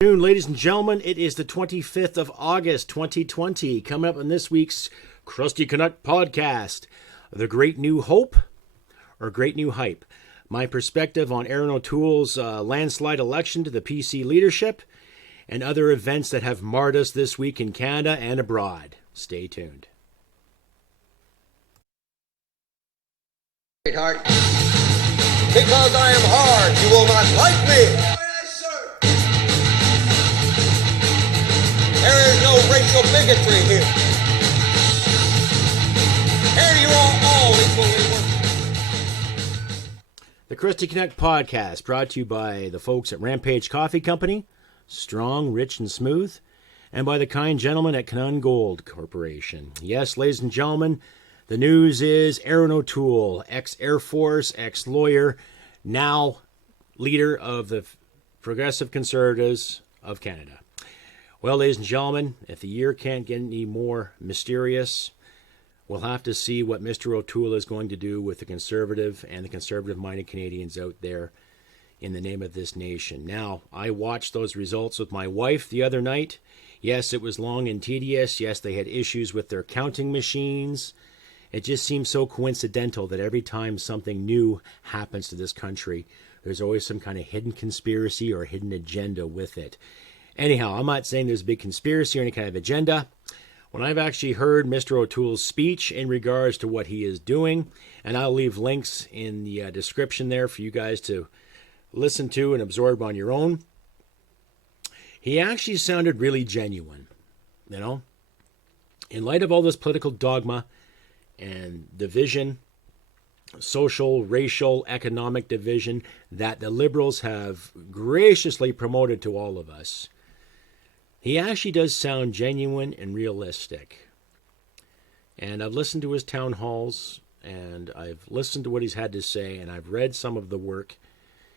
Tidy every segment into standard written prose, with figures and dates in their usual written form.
Ladies and gentlemen, it is the 25th of August, 2020. Coming up on this week's Crusty Canuck podcast, the Great New Hope or Great New Hype. My perspective on Erin O'Toole's landslide election to the PC leadership and other events that have marred us this week in Canada and abroad. Stay tuned. Sweetheart, because I am hard, you will not like me. There is no racial bigotry here. Here you are all equally worthy. The Crusty Canuck podcast brought to you by the folks at Rampage Coffee Company, strong, rich, and smooth, and by the kind gentlemen at Canuck Gold Corporation. Yes, ladies and gentlemen, the news is Erin O'Toole, ex-Air Force, ex-lawyer, now leader of the Progressive Conservatives of Canada. Well, ladies and gentlemen, if the year can't get any more mysterious, we'll have to see what Mr. O'Toole is going to do with the Conservative and the Conservative-minded Canadians out there in the name of this nation. Now, I watched those results with my wife the other night. Yes, it was long and tedious. Yes, they had issues with their counting machines. It just seems so coincidental that every time something new happens to this country, there's always some kind of hidden conspiracy or hidden agenda with it. Anyhow, I'm not saying there's a big conspiracy or any kind of agenda. When I've actually heard Mr. O'Toole's speech in regards to what he is doing, and I'll leave links in the description there for you guys to listen to and absorb on your own, he actually sounded really genuine, you know? In light of all this political dogma and division, social, racial, economic division that the Liberals have graciously promoted to all of us, he actually does sound genuine and realistic. And I've listened to his town halls, and I've listened to what he's had to say, and I've read some of the work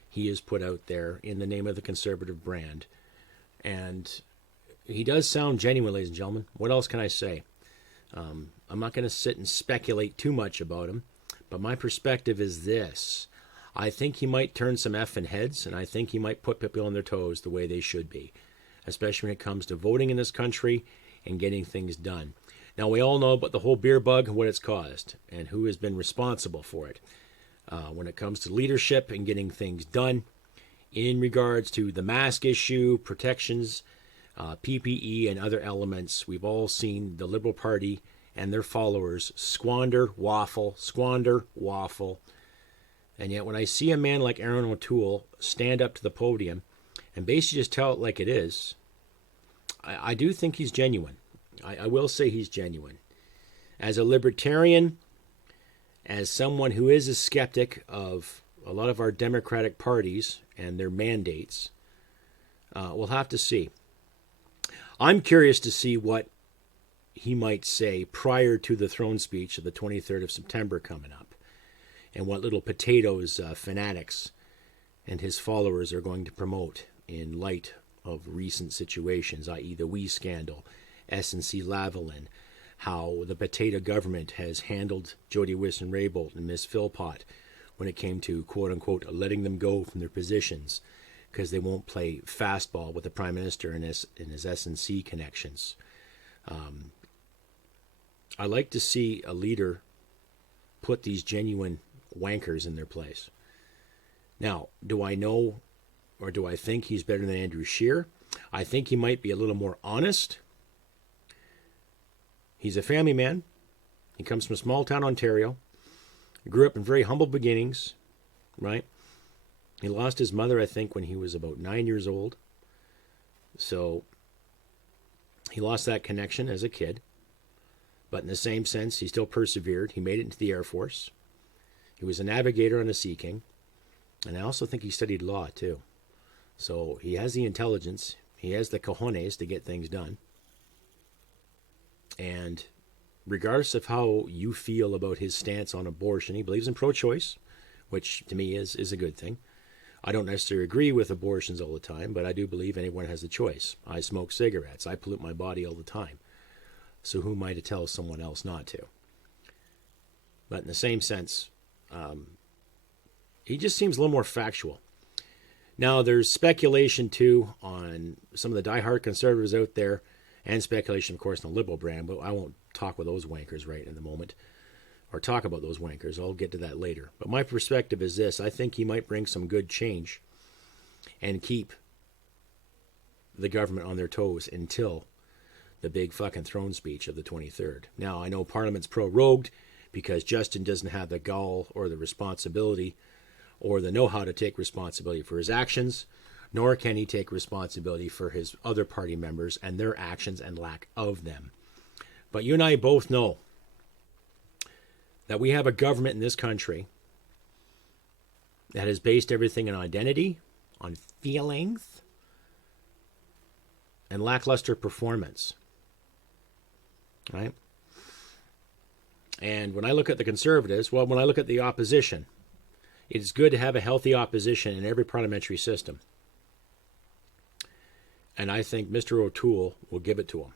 he has put out there in the name of the Conservative brand. And he does sound genuine, ladies and gentlemen. What else can I say? I'm not going to sit and speculate too much about him, but my perspective is this. I think he might turn some effing heads, and I think he might put people on their toes the way they should be, especially when it comes to voting in this country and getting things done. Now, we all know about the whole beer bug and what it's caused and who has been responsible for it. When it comes to leadership and getting things done in regards to the mask issue, protections, PPE, and other elements, we've all seen the Liberal Party and their followers squander, waffle. And yet when I see a man like Erin O'Toole stand up to the podium and basically just tell it like it is, I do think he's genuine. I will say he's genuine. As a libertarian, as someone who is a skeptic of a lot of our Democratic parties and their mandates, we'll have to see. I'm curious to see what he might say prior to the throne speech of the 23rd of September coming up, and what little potatoes fanatics and his followers are going to promote in light of recent situations, i.e. the WE scandal, S&C Lavalin, how the potato government has handled Jody Wilson-Raybould and Miss Philpott when it came to, quote-unquote, letting them go from their positions because they won't play fastball with the Prime Minister and his S&C connections. I like to see a leader put these genuine wankers in their place. Now, do I know or do I think he's better than Andrew Scheer? I think he might be a little more honest. He's a family man. He comes from a small town, Ontario. He grew up in very humble beginnings, right? He lost his mother, I think, when he was about 9 years old. So he lost that connection as a kid. But in the same sense, he still persevered. He made it into the Air Force. He was a navigator on a Sea King. And I also think he studied law, too. So he has the intelligence. He has the cojones to get things done. And regardless of how you feel about his stance on abortion, he believes in pro-choice, which to me is a good thing. I don't necessarily agree with abortions all the time, but I do believe anyone has a choice. I smoke cigarettes. I pollute my body all the time. So who am I to tell someone else not to? But in the same sense, he just seems a little more factual. Now, there's speculation, too, on some of the diehard conservatives out there, and speculation, of course, on the Liberal brand, but I won't talk with those wankers right in the moment, or talk about those wankers. I'll get to that later. But my perspective is this. I think he might bring some good change and keep the government on their toes until the big fucking throne speech of the 23rd. Now, I know Parliament's prorogued because Justin doesn't have the gall or the responsibility or the know-how to take responsibility for his actions, nor can he take responsibility for his other party members and their actions and lack of them. But you and I both know that we have a government in this country that has based everything on identity, on feelings, and lackluster performance. Right? And when I look at the Conservatives, well, when I look at the opposition, it is good to have a healthy opposition in every parliamentary system. And I think Mr. O'Toole will give it to him.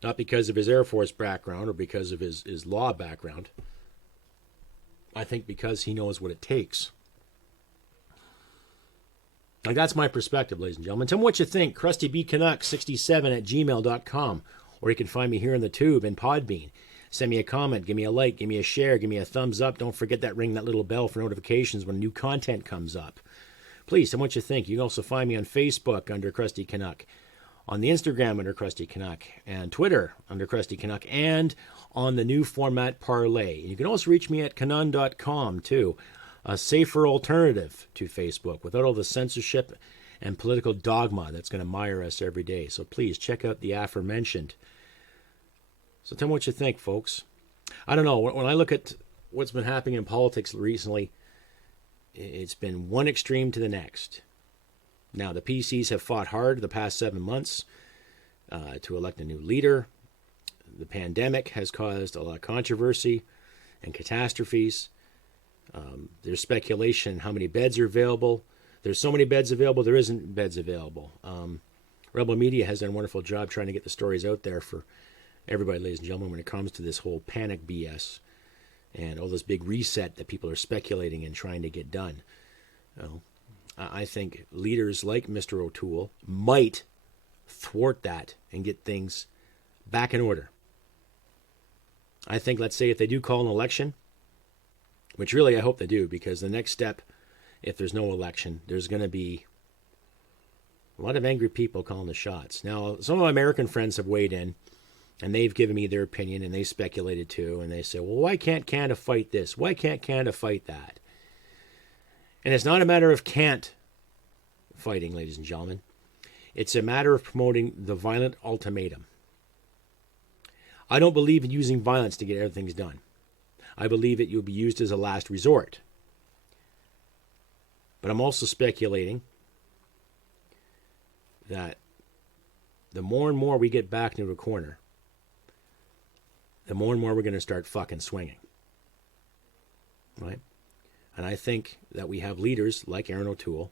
Not because of his Air Force background or because of his law background. I think because he knows what it takes. Like, that's my perspective, ladies and gentlemen. Tell me what you think. CrustyBCanuck67@gmail.com. Or you can find me here on the tube in Podbean. Send me a comment, give me a like, give me a share, give me a thumbs up. Don't forget that ring that little bell for notifications when new content comes up. Please tell me what you think. You can also find me on Facebook under Crusty Canuck, on the Instagram under Crusty Canuck, and Twitter under Crusty Canuck, and on the new format Parlay. You can also reach me at canon.com too, a safer alternative to Facebook without all the censorship and political dogma that's going to mire us every day. So please check out the aforementioned. So tell me what you think, folks. I don't know. When I look at what's been happening in politics recently, it's been one extreme to the next. Now, the PCs have fought hard the past 7 months to elect a new leader. The pandemic has caused a lot of controversy and catastrophes. There's speculation how many beds are available. There's so many beds available, there isn't beds available. Rebel Media has done a wonderful job trying to get the stories out there for everybody, ladies and gentlemen, when it comes to this whole panic BS and all this big reset that people are speculating and trying to get done. I think leaders like Mr. O'Toole might thwart that and get things back in order. I think, let's say, if they do call an election, which really I hope they do, because the next step, if there's no election, there's going to be a lot of angry people calling the shots. Now, some of my American friends have weighed in, and they've given me their opinion, and they speculated too, and they say, well, why can't Canada fight this? Why can't Canada fight that? And it's not a matter of can't fighting, ladies and gentlemen. It's a matter of promoting the violent ultimatum. I don't believe in using violence to get everything done. I believe it will be used as a last resort. But I'm also speculating that the more and more we get back into a corner, the more and more we're going to start fucking swinging. Right? And I think that we have leaders like Erin O'Toole,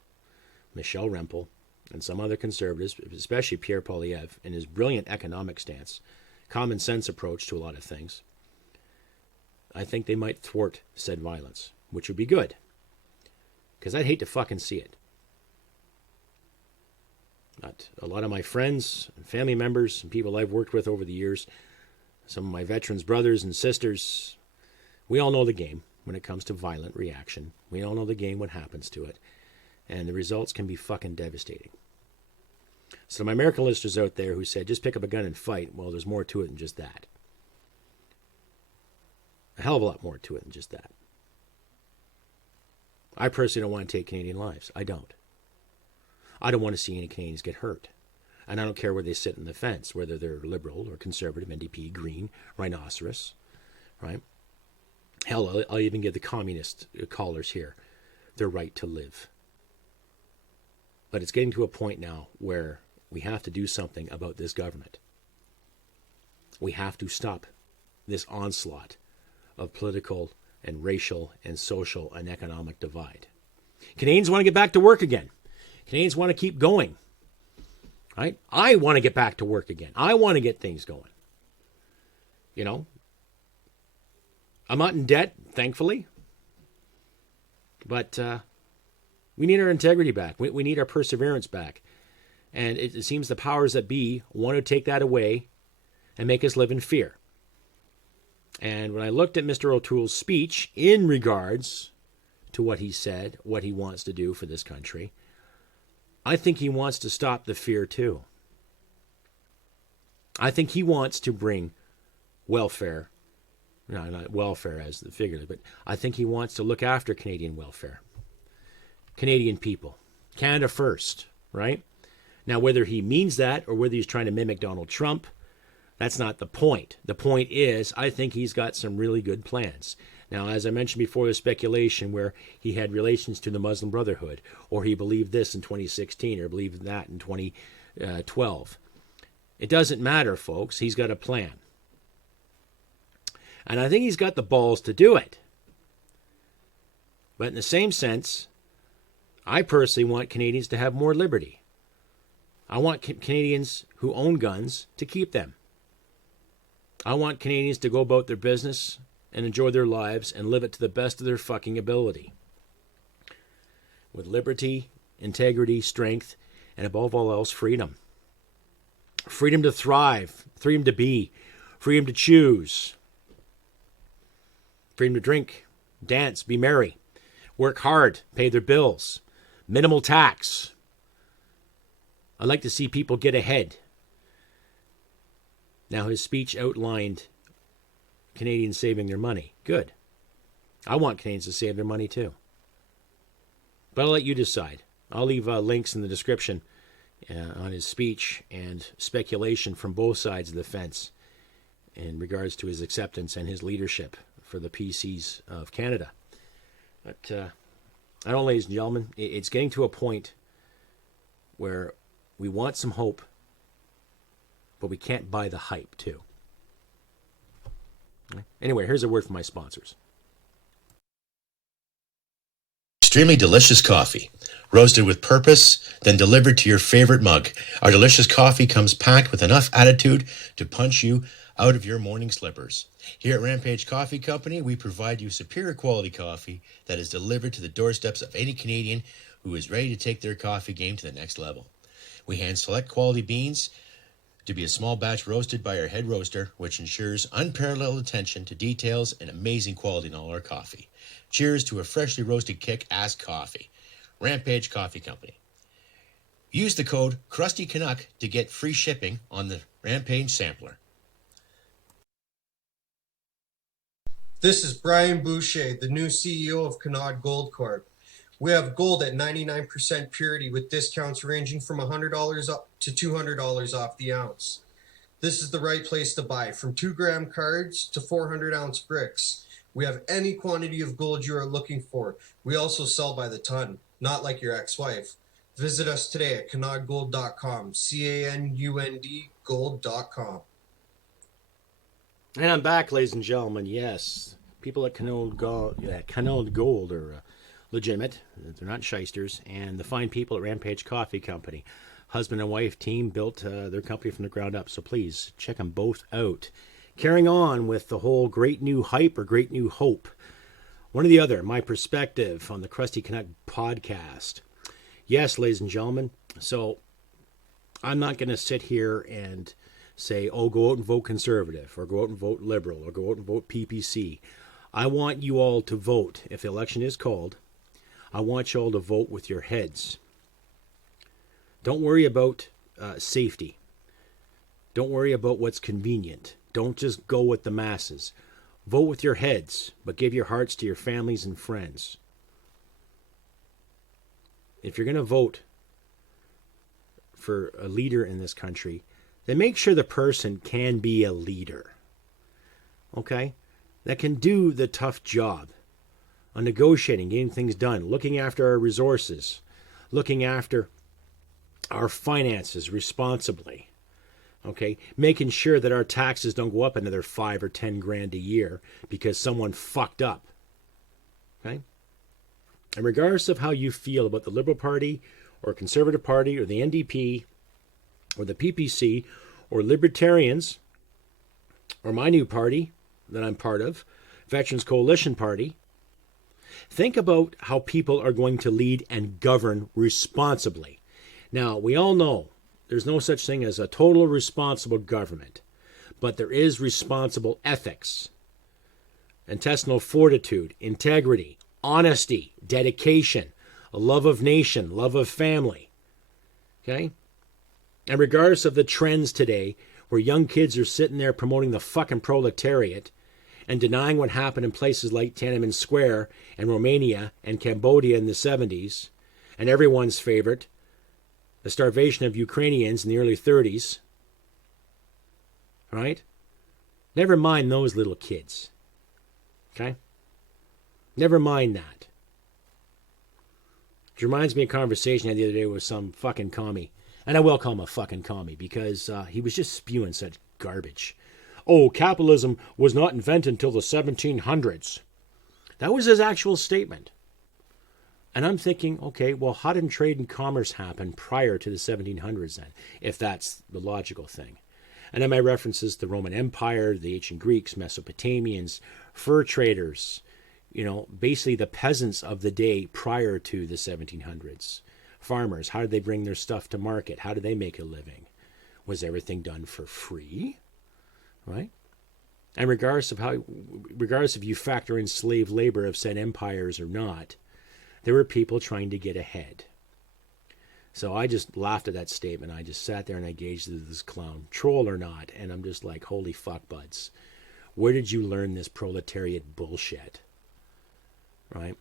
Michelle Rempel, and some other conservatives, especially Pierre Poilievre, in his brilliant economic stance, common sense approach to a lot of things. I think they might thwart said violence, which would be good. Because I'd hate to fucking see it. But a lot of my friends and family members and people I've worked with over the years, some of my veterans' brothers and sisters, we all know the game when it comes to violent reaction. We all know the game, what happens to it. And the results can be fucking devastating. So my American listeners out there who said, just pick up a gun and fight, well, there's more to it than just that. A hell of a lot more to it than just that. I personally don't want to take Canadian lives. I don't. I don't want to see any Canadians get hurt. And I don't care where they sit in the fence, whether they're Liberal or Conservative, NDP, Green, Rhinoceros, right? Hell, I'll even give the communist callers here their right to live. But it's getting to a point now where we have to do something about this government. We have to stop this onslaught of political and racial and social and economic divide. Canadians want to get back to work again. Canadians want to keep going. Right? I want to get back to work again. I want to get things going. You know? I'm not in debt, thankfully. But We need our integrity back. We need our perseverance back. And it seems the powers that be want to take that away and make us live in fear. And when I looked at Mr. O'Toole's speech in regards to what he said, what he wants to do for this country, I think he wants to stop the fear too. I think he wants to bring welfare, no, not welfare as the figurative, but I think he wants to look after Canadian welfare. Canadian people. Canada first, right? Now, whether he means that or whether he's trying to mimic Donald Trump, that's not the point. The point is, I think he's got some really good plans. Now, as I mentioned before, the speculation where he had relations to the Muslim Brotherhood, or he believed this in 2016, or believed that in 2012. It doesn't matter, folks. He's got a plan. And I think he's got the balls to do it. But in the same sense, I personally want Canadians to have more liberty. I want Canadians who own guns to keep them. I want Canadians to go about their business and enjoy their lives and live it to the best of their fucking ability. With liberty, integrity, strength, and above all else, freedom. Freedom to thrive, freedom to be, freedom to choose, freedom to drink, dance, be merry, work hard, pay their bills, minimal tax. I like to see people get ahead. Now, his speech outlined Canadians saving their money. Good. I want Canadians to save their money too. But I'll let you decide. I'll leave links in the description on his speech and speculation from both sides of the fence in regards to his acceptance and his leadership for the PCs of Canada. But I don't know, ladies and gentlemen, it's getting to a point where we want some hope, but we can't buy the hype too. Anyway, here's a word from my sponsors. Extremely delicious coffee, roasted with purpose, then delivered to your favorite mug. Our delicious coffee comes packed with enough attitude to punch you out of your morning slippers. Here at Rampage Coffee Company, we provide you superior quality coffee that is delivered to the doorsteps of any Canadian who is ready to take their coffee game to the next level. We hand select quality beans to be a small batch roasted by our head roaster, which ensures unparalleled attention to details and amazing quality in all our coffee. Cheers to a freshly roasted kick-ass coffee. Rampage Coffee Company. Use the code Crusty Canuck to get free shipping on the Rampage sampler. This is Brian Boucher, the new CEO of Canuck Gold Corp. We have gold at 99% purity with discounts ranging from $100 up to $200 off the ounce. This is the right place to buy, from 2-gram cards to 400-ounce bricks. We have any quantity of gold you are looking for. We also sell by the ton, not like your ex-wife. Visit us today at canudgold.com, C-A-N-U-N-D gold.com. And I'm back, ladies and gentlemen. Yes, people at Canuck Gold are legitimate. They're not shysters. And the fine people at Rampage Coffee Company. Husband and wife team built their company from the ground up. So please check them both out. Carrying on with the whole great new hype or great new hope. One or the other, my perspective on the Crusty Canuck podcast. Yes, ladies and gentlemen. So I'm not going to sit here and say, oh, go out and vote Conservative, or go out and vote Liberal, or go out and vote PPC. I want you all to vote. If the election is called, I want you all to vote with your heads. Don't worry about safety. Don't worry about what's convenient. Don't just go with the masses. Vote with your heads, but give your hearts to your families and friends. If you're going to vote for a leader in this country, then make sure the person can be a leader. Okay? That can do the tough job of negotiating, getting things done, looking after our resources, looking after our finances responsibly. Okay, making sure that our taxes don't go up another 5 or 10 grand a year because someone fucked up. Okay, and regardless of how you feel about the Liberal Party or Conservative Party or the NDP or the PPC or Libertarians or my new party that I'm part of, Veterans Coalition Party, Think about how people are going to lead and govern responsibly. Now, we all know there's no such thing as a total responsible government, but there is responsible ethics, intestinal fortitude, integrity, honesty, dedication, a love of nation, love of family. Okay? And regardless of the trends today, where young kids are sitting there promoting the fucking proletariat and denying what happened in places like Tiananmen Square and Romania and Cambodia in the 70s, and everyone's favorite, the starvation of Ukrainians in the early 30s, right? Never mind those little kids, okay? Never mind that. It reminds me of a conversation I had the other day with some fucking commie, and I will call him a fucking commie because he was just spewing such garbage. Oh, capitalism was not invented until the 1700s. That was his actual statement. And I'm thinking, okay, well, how did trade and commerce happen prior to the 1700s then, if that's the logical thing? And then my references to the Roman Empire, the ancient Greeks, Mesopotamians, fur traders, basically the peasants of the day prior to the 1700s. Farmers, how did they bring their stuff to market? How did they make a living? Was everything done for free? Right? And regardless if you factor in slave labor of said empires or not, there were people trying to get ahead. So I just laughed at that statement. I just sat there and I gazed at this clown, troll or not, and I'm just like, holy fuck, buds. Where did you learn this proletariat bullshit? Right?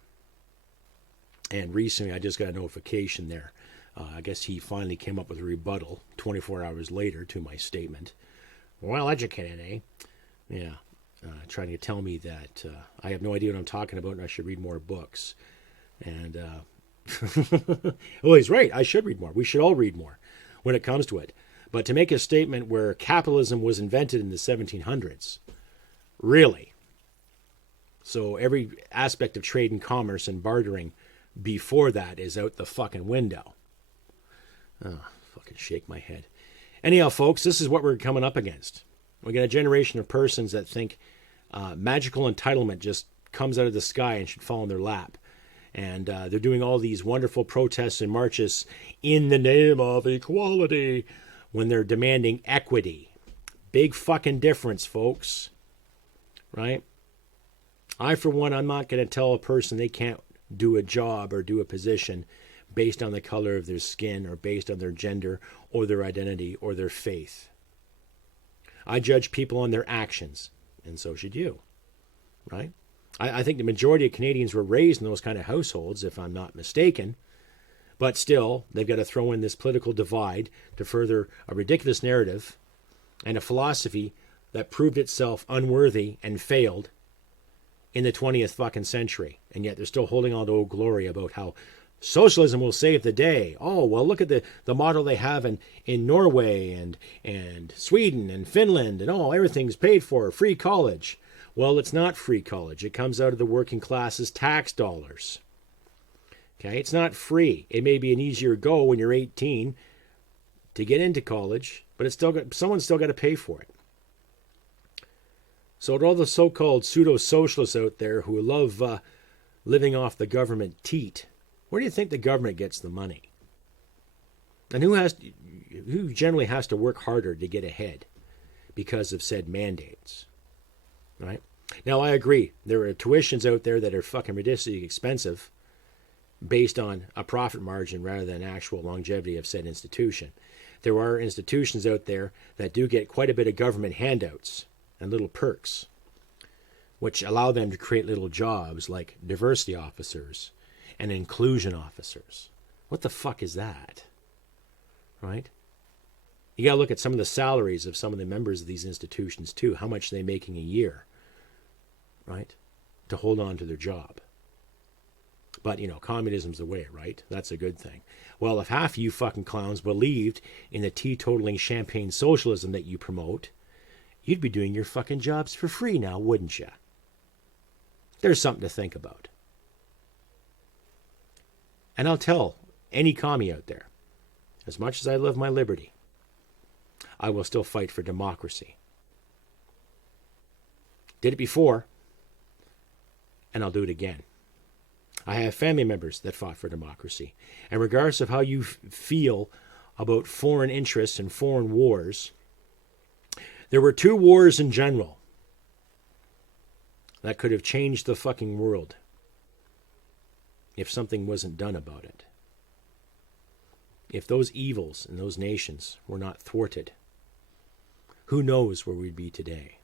And recently I just got a notification there. I guess he finally came up with a rebuttal 24 hours later to my statement. Well educated, eh? Yeah. Trying to tell me that I have no idea what I'm talking about and I should read more books. And, well, he's right. I should read more. We should all read more when it comes to it. But to make a statement where capitalism was invented in the 1700s, really? So every aspect of trade and commerce and bartering before that is out the fucking window. Oh, fucking shake my head. Anyhow, folks, this is what we're coming up against. We got a generation of persons that think magical entitlement just comes out of the sky and should fall in their lap. And they're doing all these wonderful protests and marches in the name of equality when they're demanding equity. Big fucking difference, folks. Right? I, for one, I'm not going to tell a person they can't do a job or do a position based on the color of their skin or based on their gender or their identity or their faith. I judge people on their actions, and so should you. Right? I think the majority of Canadians were raised in those kind of households, if I'm not mistaken. But still, they've got to throw in this political divide to further a ridiculous narrative and a philosophy that proved itself unworthy and failed in the 20th fucking century. And yet they're still holding on to old glory about how socialism will save the day. Oh, well, look at the model they have in Norway and Sweden and Finland and everything's paid for, free college. Well, it's not free college. It comes out of the working class's tax dollars. Okay, it's not free. It may be an easier go when you're 18 to get into college, but someone's still got to pay for it. So to all the so-called pseudo-socialists out there who love living off the government teat, where do you think the government gets the money? And who generally has to work harder to get ahead because of said mandates? Right? Now, I agree. There are tuitions out there that are fucking ridiculously expensive based on a profit margin rather than actual longevity of said institution. There are institutions out there that do get quite a bit of government handouts and little perks, which allow them to create little jobs like diversity officers and inclusion officers. What the fuck is that? Right? You got to look at some of the salaries of some of the members of these institutions too. How much are they making a year? Right? To hold on to their job. But, communism's the way, right? That's a good thing. Well, if half of you fucking clowns believed in the teetotaling champagne socialism that you promote, you'd be doing your fucking jobs for free now, wouldn't you? There's something to think about. And I'll tell any commie out there, as much as I love my liberty, I will still fight for democracy. Did it before, and I'll do it again. I have family members that fought for democracy. And regardless of how you feel about foreign interests and foreign wars, there were 2 wars in general that could have changed the fucking world if something wasn't done about it. If those evils in those nations were not thwarted, who knows where we'd be today.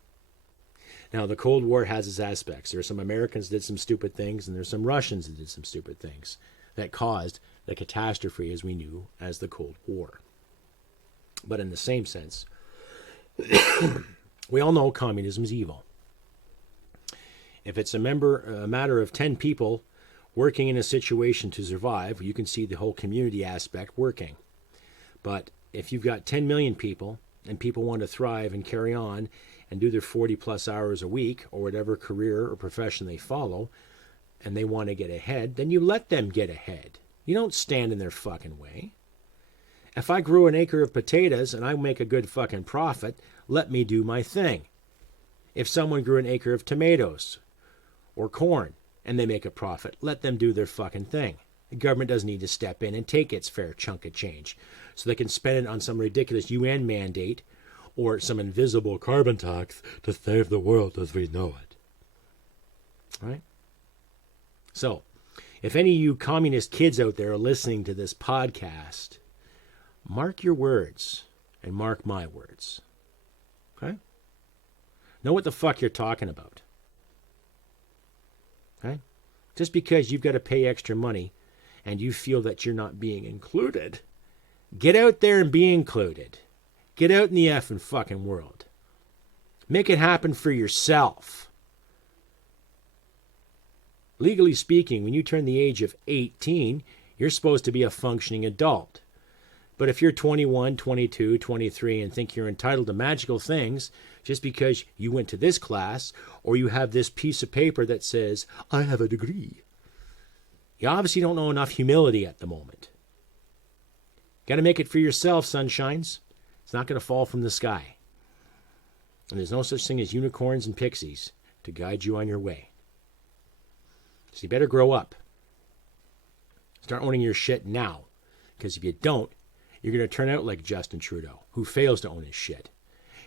Now, the Cold War has its aspects. There are some Americans that did some stupid things, and there's some Russians that did some stupid things that caused the catastrophe as we knew as the Cold War. But in the same sense, we all know communism is evil. If it's a matter of 10 people working in a situation to survive, you can see the whole community aspect working. But if you've got 10 million people and people want to thrive and carry on and do their 40 plus hours a week or whatever career or profession they follow, and they want to get ahead, then you let them get ahead. You don't stand in their fucking way. If I grew an acre of potatoes and I make a good fucking profit, let me do my thing. If someone grew an acre of tomatoes or corn and they make a profit, let them do their fucking thing. The government doesn't need to step in and take its fair chunk of change so they can spend it on some ridiculous UN mandate or some invisible carbon tax to save the world as we know it. Right? So, if any of you communist kids out there are listening to this podcast, mark your words and mark my words. Okay? Know what the fuck you're talking about. Okay? Just because you've got to pay extra money and you feel that you're not being included, get out there and be included. Get out in the effing fucking world. Make it happen for yourself. Legally speaking, when you turn the age of 18, you're supposed to be a functioning adult. But if you're 21, 22, 23 and think you're entitled to magical things just because you went to this class or you have this piece of paper that says, I have a degree, you obviously don't know enough humility at the moment. Got to make it for yourself, sunshines. It's not going to fall from the sky. And there's no such thing as unicorns and pixies to guide you on your way. So you better grow up. Start owning your shit now. Because if you don't, you're going to turn out like Justin Trudeau, who fails to own his shit.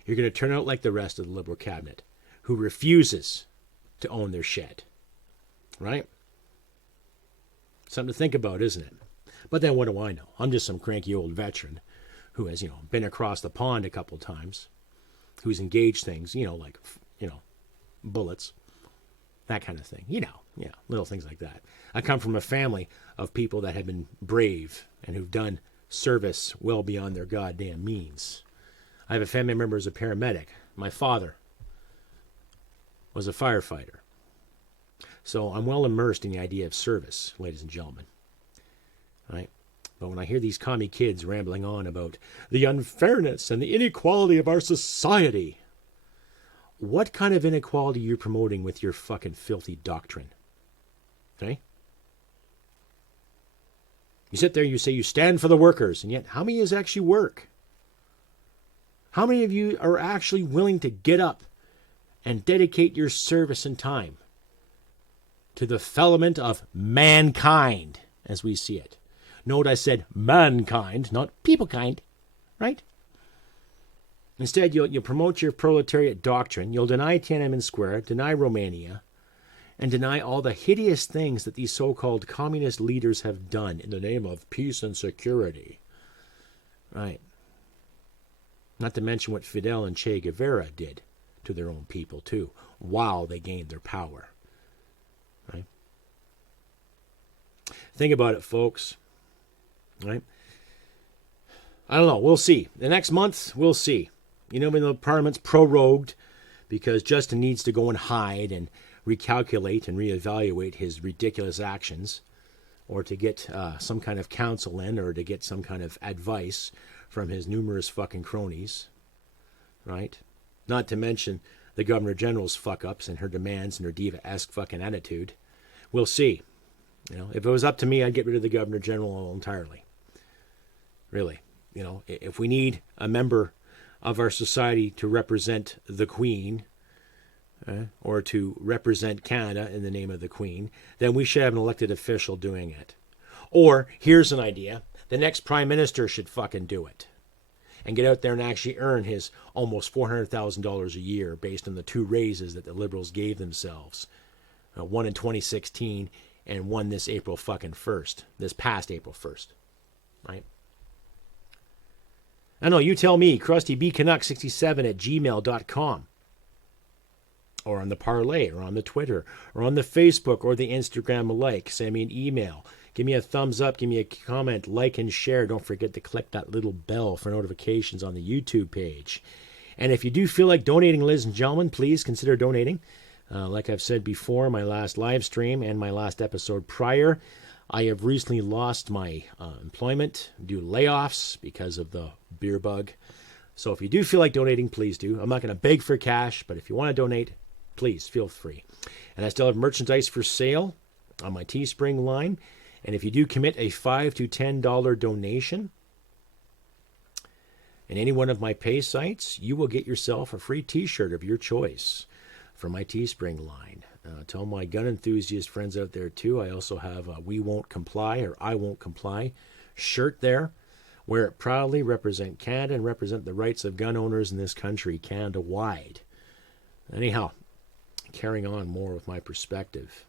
You're going to turn out like the rest of the Liberal cabinet, who refuses to own their shit. Right? Something to think about, isn't it? But then what do I know? I'm just some cranky old veteran who has, been across the pond a couple times, who's engaged things, like, bullets, that kind of thing. Little things like that. I come from a family of people that have been brave and who've done service well beyond their goddamn means. I have a family member who's a paramedic. My father was a firefighter. So I'm well immersed in the idea of service, ladies and gentlemen. Right? But when I hear these commie kids rambling on about the unfairness and the inequality of our society, what kind of inequality are you promoting with your fucking filthy doctrine? Okay? You sit there, you say you stand for the workers, and yet how many of you actually work? How many of you are actually willing to get up and dedicate your service and time to the fellowment of mankind as we see it? Note I said mankind, not people kind, right? Instead, you'll promote your proletariat doctrine, you'll deny Tiananmen Square, deny Romania, and deny all the hideous things that these so-called communist leaders have done in the name of peace and security. Right. Not to mention what Fidel and Che Guevara did to their own people, too, while they gained their power. Right? Think about it, folks. Right? I don't know. We'll see. The next month, we'll see. When the Parliament's prorogued because Justin needs to go and hide and recalculate and reevaluate his ridiculous actions, or to get some kind of counsel in, or to get some kind of advice from his numerous fucking cronies, right? Not to mention the Governor General's fuck-ups and her demands and her diva-esque fucking attitude. We'll see. If it was up to me, I'd get rid of the Governor General entirely. Really. If we need a member of our society to represent the Queen, or to represent Canada in the name of the Queen, then we should have an elected official doing it. Or, here's an idea, the next Prime Minister should fucking do it. And get out there and actually earn his almost $400,000 a year based on the 2 raises that the Liberals gave themselves. One in 2016 and one this April fucking 1st. This past April 1st. Right? I know, you tell me, CrustyBCanuck67@gmail.com. Or on the Parlay, or on the Twitter, or on the Facebook, or the Instagram alike. Send me an email. Give me a thumbs up, give me a comment, like and share. Don't forget to click that little bell for notifications on the YouTube page. And if you do feel like donating, ladies and gentlemen, please consider donating. Like I've said before, my last live stream and my last episode prior, I have recently lost my employment due to layoffs because of the beer bug. So if you do feel like donating, please do. I'm not going to beg for cash, but if you want to donate, please feel free. And I still have merchandise for sale on my Teespring line. And if you do commit a $5 to $10 donation in any one of my pay sites, you will get yourself a free t-shirt of your choice from my Teespring line. Tell my gun enthusiast friends out there too, I also have a We Won't Comply or I Won't Comply shirt there. Wear it proudly, represent Canada and represent the rights of gun owners in this country, Canada-wide. Anyhow, carrying on more with my perspective.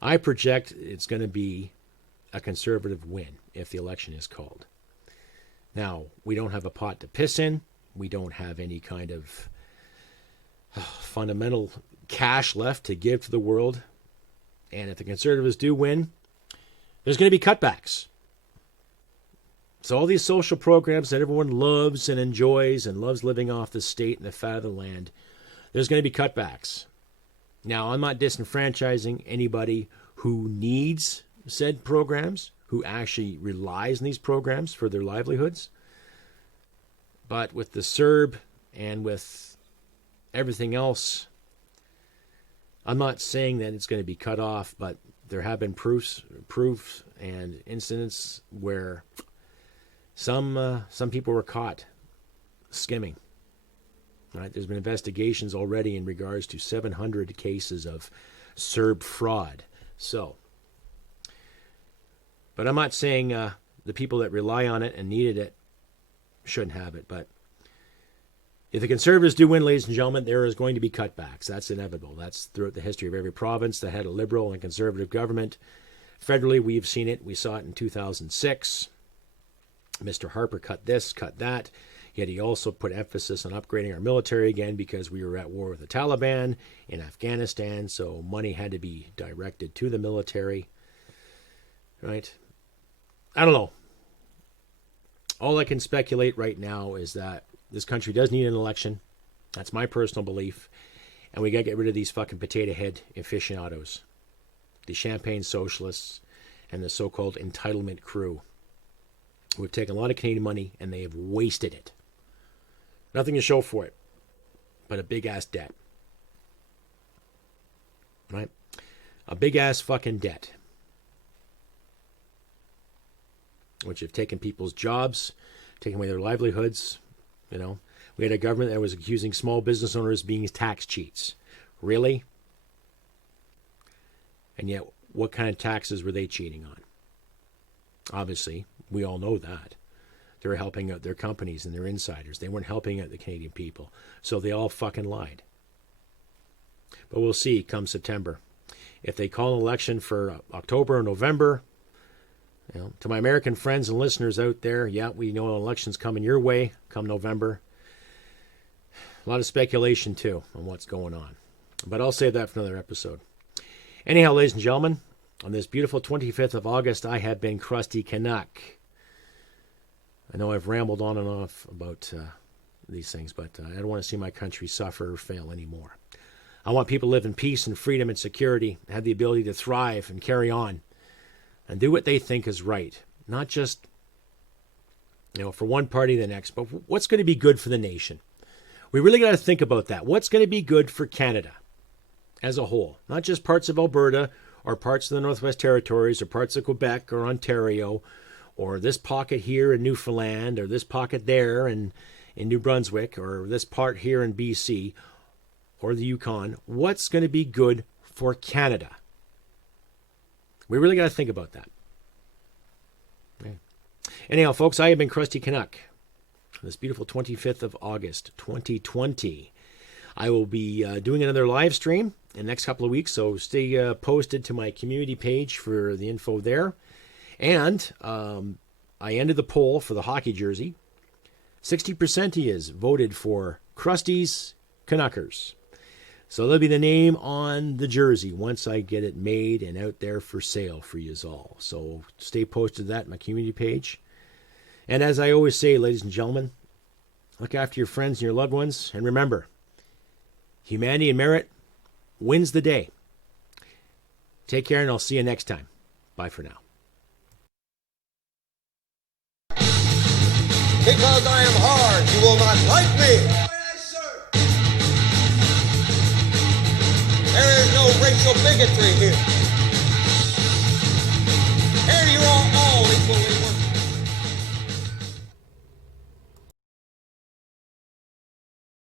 I project it's going to be a Conservative win if the election is called. Now, we don't have a pot to piss in. We don't have any kind of fundamental cash left to give to the world. And if the Conservatives do win, there's going to be cutbacks. So all these social programs that everyone loves and enjoys and loves living off the state and the fat of the land, there's going to be cutbacks. Now, I'm not disenfranchising anybody who needs said programs, who actually relies on these programs for their livelihoods. But with the CERB and with everything else, I'm not saying that it's going to be cut off, but there have been proofs and incidents where some people were caught skimming. Right? There's been investigations already in regards to 700 cases of CERB fraud. So, but I'm not saying the people that rely on it and needed it shouldn't have it. But if the Conservatives do win, ladies and gentlemen, there is going to be cutbacks. That's inevitable. That's throughout the history of every province that had a Liberal and Conservative government. Federally, we've seen it. We saw it in 2006. Mr. Harper cut this, cut that. Yet he also put emphasis on upgrading our military again because we were at war with the Taliban in Afghanistan, so money had to be directed to the military. Right? I don't know. All I can speculate right now is that this country does need an election. That's my personal belief. And we got to get rid of these fucking potato head aficionados. The champagne socialists and the so-called entitlement crew who have taken a lot of Canadian money and they have wasted it. Nothing to show for it, but a big-ass debt. Right? A big-ass fucking debt. Which have taken people's jobs, taken away their livelihoods. You know, we had a government that was accusing small business owners of being tax cheats. Really? And yet, what kind of taxes were they cheating on? Obviously, we all know that. They were helping out their companies and their insiders. They weren't helping out the Canadian people. So they all fucking lied. But we'll see come September. If they call an election for October or November, you know, to my American friends and listeners out there, yeah, we know an election's coming your way come November. A lot of speculation, too, on what's going on. But I'll save that for another episode. Anyhow, ladies and gentlemen, on this beautiful 25th of August, I have been Crusty Canuck. I know I've rambled on and off about these things, but I don't want to see my country suffer or fail anymore. I want people to live in peace and freedom and security, have the ability to thrive and carry on and do what they think is right. Not just, you know, for one party or the next, but what's going to be good for the nation. We really got to think about that. What's going to be good for Canada as a whole? Not just parts of Alberta or parts of the Northwest Territories or parts of Quebec or Ontario, or this pocket here in Newfoundland, or this pocket there in New Brunswick, or this part here in BC. or the Yukon, what's going to be good for Canada? We really got to think about that. Okay. Anyhow, folks, I have been Crusty Canuck. This beautiful 25th of August, 2020. I will be doing another live stream in the next couple of weeks, so stay posted to my community page for the info there. And I ended the poll for the hockey jersey. 60% he is voted for Krusty's Canuckers. So that'll be the name on the jersey once I get it made and out there for sale for you all. So stay posted to that in my community page. And as I always say, ladies and gentlemen, look after your friends and your loved ones. And remember, humanity and merit wins the day. Take care, and I'll see you next time. Bye for now. Because I am hard, you will not like me. There is no racial bigotry here. Here you are all